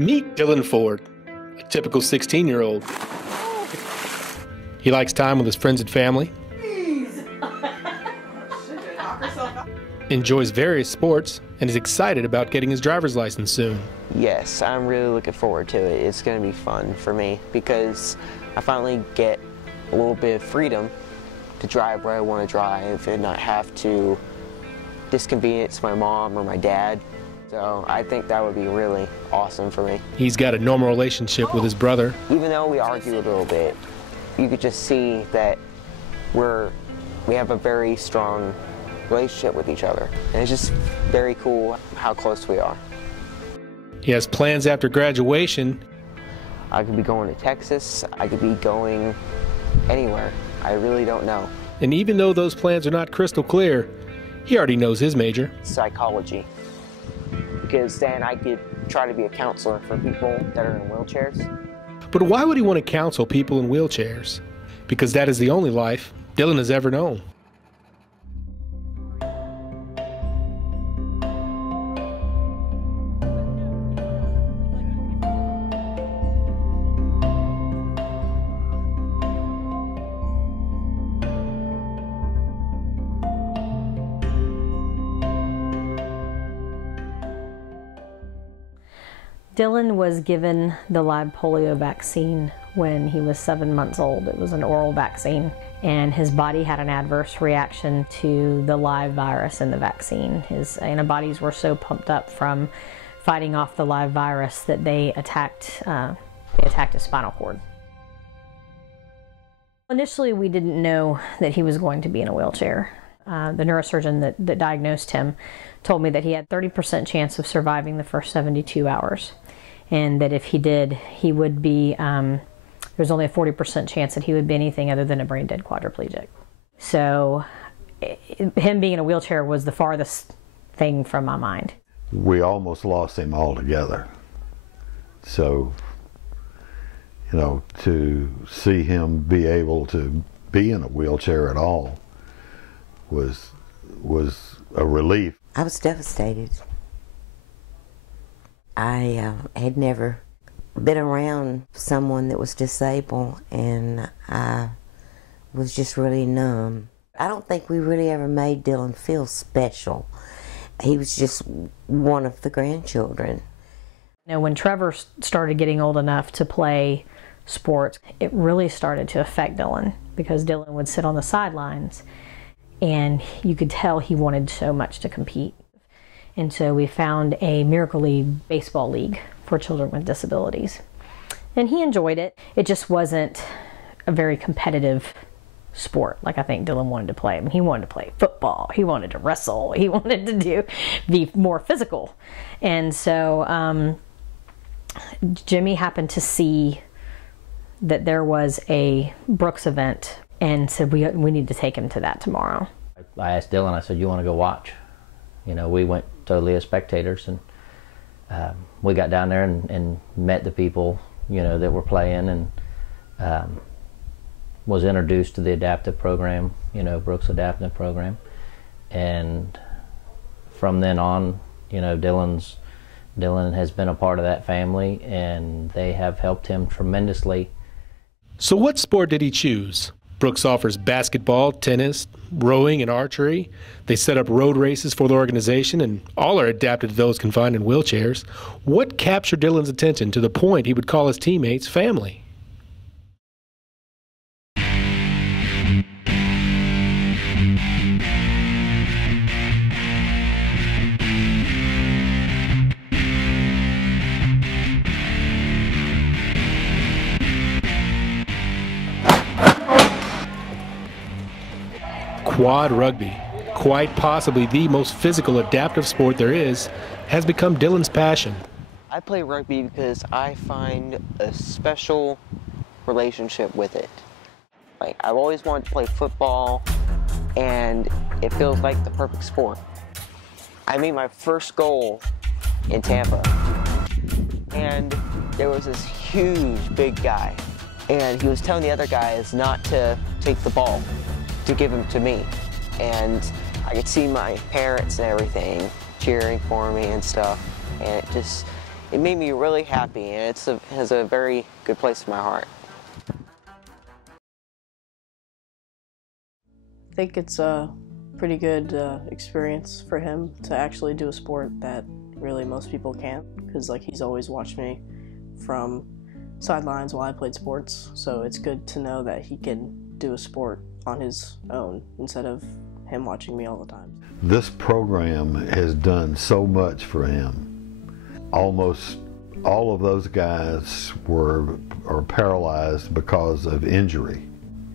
Meet Dillon Ford, a typical 16-year-old. He likes time with his friends and family, enjoys various sports, and is excited about getting his driver's license soon. Yes, I'm really looking forward to it. It's going to be fun for me because I finally get a little bit of freedom to drive where I want to drive and not have to disconvenience my mom or my dad. So I think that would be really awesome for me. He's got a normal relationship with his brother. Even though we argue a little bit, you could just see that we have a very strong relationship with each other. And it's just very cool how close we are. He has plans after graduation. I could be going to Texas. I could be going anywhere. I really don't know. And even though those plans are not crystal clear, he already knows his major. Psychology. Because then I could try to be a counselor for people that are in wheelchairs. But why would he want to counsel people in wheelchairs? Because that is the only life Dillon has ever known. Dillon was given the live polio vaccine when he was 7 months old. It was an oral vaccine, and his body had an adverse reaction to the live virus in the vaccine. His antibodies were so pumped up from fighting off the live virus that they attacked his spinal cord. Initially, we didn't know that he was going to be in a wheelchair. The neurosurgeon that diagnosed him told me that he had 30% chance of surviving the first 72 hours. And that if he did, he would be, there's only a 40% chance that he would be anything other than a brain dead quadriplegic. So him being in a wheelchair was the farthest thing from my mind. We almost lost him altogether. So, you know, to see him be able to be in a wheelchair at all was a relief. I was devastated. I had never been around someone that was disabled, and I was just really numb. I don't think we really ever made Dillon feel special. He was just one of the grandchildren. You know, when Trevor started getting old enough to play sports, it really started to affect Dillon, because Dillon would sit on the sidelines and you could tell he wanted so much to compete. And so we found a Miracle League baseball league for children with disabilities. And he enjoyed it. It just wasn't a very competitive sport like I think Dillon wanted to play. I mean, he wanted to play football. He wanted to wrestle. He wanted to be more physical. And so Jimmy happened to see that there was a Brooks event and said, we need to take him to that tomorrow. I asked Dillon, I said, you want to go watch? You know, we went totally as spectators, and we got down there and met the people, you know, that were playing, and was introduced to the adaptive program, you know, Brooks adaptive program. And from then on, you know, Dillon has been a part of that family, and they have helped him tremendously. So what sport did he choose? Brooks offers basketball, tennis, rowing, and archery. They set up road races for the organization, and all are adapted to those confined in wheelchairs. What captured Dillon's attention to the point he would call his teammates family? Quad rugby, quite possibly the most physical adaptive sport there is, has become Dillon's passion. I play rugby because I find a special relationship with it. Like, I've always wanted to play football, and it feels like the perfect sport. I made my first goal in Tampa, and there was this huge, big guy, and he was telling the other guys not to take the ball, to give him to me. And I could see my parents and everything cheering for me and stuff, and it made me really happy, and it has a very good place in my heart. I think it's a pretty good experience for him to actually do a sport that really most people can't, because like he's always watched me from sidelines while I played sports, so it's good to know that he can do a sport on his own instead of him watching me all the time. This program has done so much for him. Almost all of those guys are paralyzed because of injury.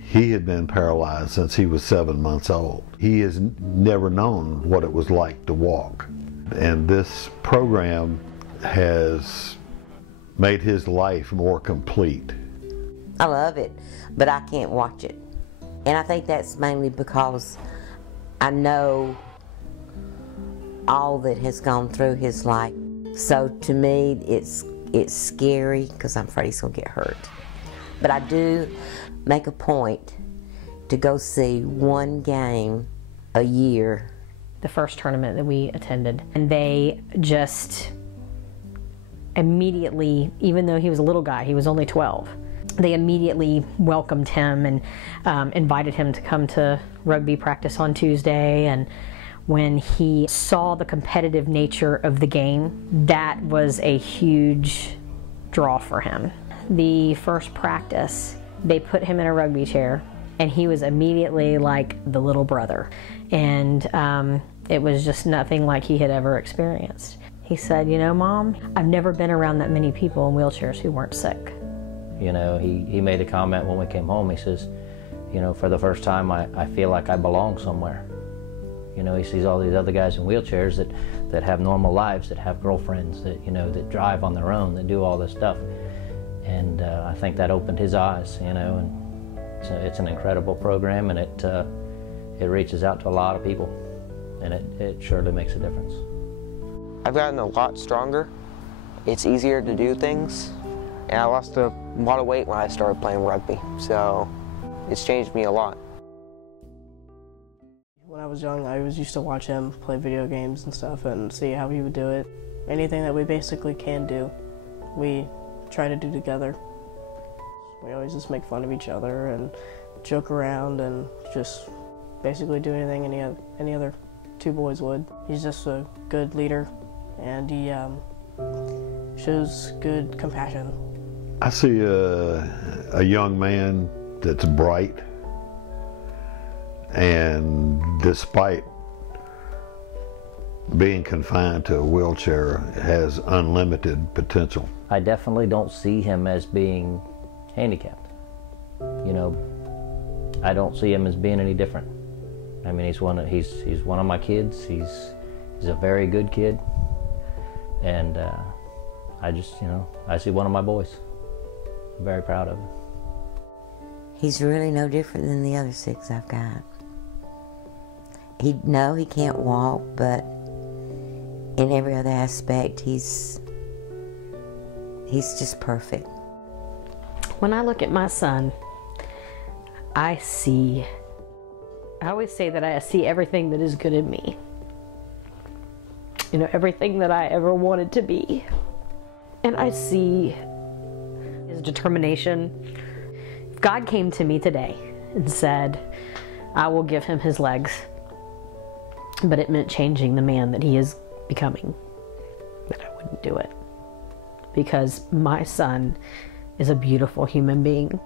He had been paralyzed since he was 7 months old. He has never known what it was like to walk. And this program has made his life more complete. I love it, but I can't watch it. And I think that's mainly because I know all that has gone through his life. So to me, it's scary because I'm afraid he's gonna get hurt. But I do make a point to go see one game a year. The first tournament that we attended, and they just immediately, even though he was a little guy, he was only 12, they immediately welcomed him and invited him to come to rugby practice on Tuesday. And when he saw the competitive nature of the game, that was a huge draw for him. The first practice, they put him in a rugby chair, and he was immediately like the little brother. And it was just nothing like he had ever experienced. He said, you know, Mom, I've never been around that many people in wheelchairs who weren't sick. You know, he made a comment when we came home. He says, you know, for the first time, I feel like I belong somewhere. You know, he sees all these other guys in wheelchairs that have normal lives, that have girlfriends, that, you know, that drive on their own, that do all this stuff. And I think that opened his eyes, you know, and it's an incredible program, and it reaches out to a lot of people, and it surely makes a difference. I've gotten a lot stronger. It's easier to do things, and I lost a lot of weight when I started playing rugby, so it's changed me a lot. When I was young, I was used to watch him play video games and stuff and see how he would do it. Anything that we basically can do, we try to do together. We always just make fun of each other and joke around and just basically do anything any other two boys would. He's just a good leader, and he shows good compassion. I see a young man that's bright, and despite being confined to a wheelchair, has unlimited potential. I definitely don't see him as being handicapped. You know, I don't see him as being any different. I mean, he's one of my kids. He's a very good kid, and I just, you know, I see one of my boys. I'm very proud of him. He's really no different than the other 6 I've got. He can't walk, but in every other aspect, he's just perfect. When I look at my son, I always say that I see everything that is good in me. You know, everything that I ever wanted to be. And I see his determination. If God came to me today and said, I will give him his legs, but it meant changing the man that he is becoming, that I wouldn't do it. Because my son is a beautiful human being.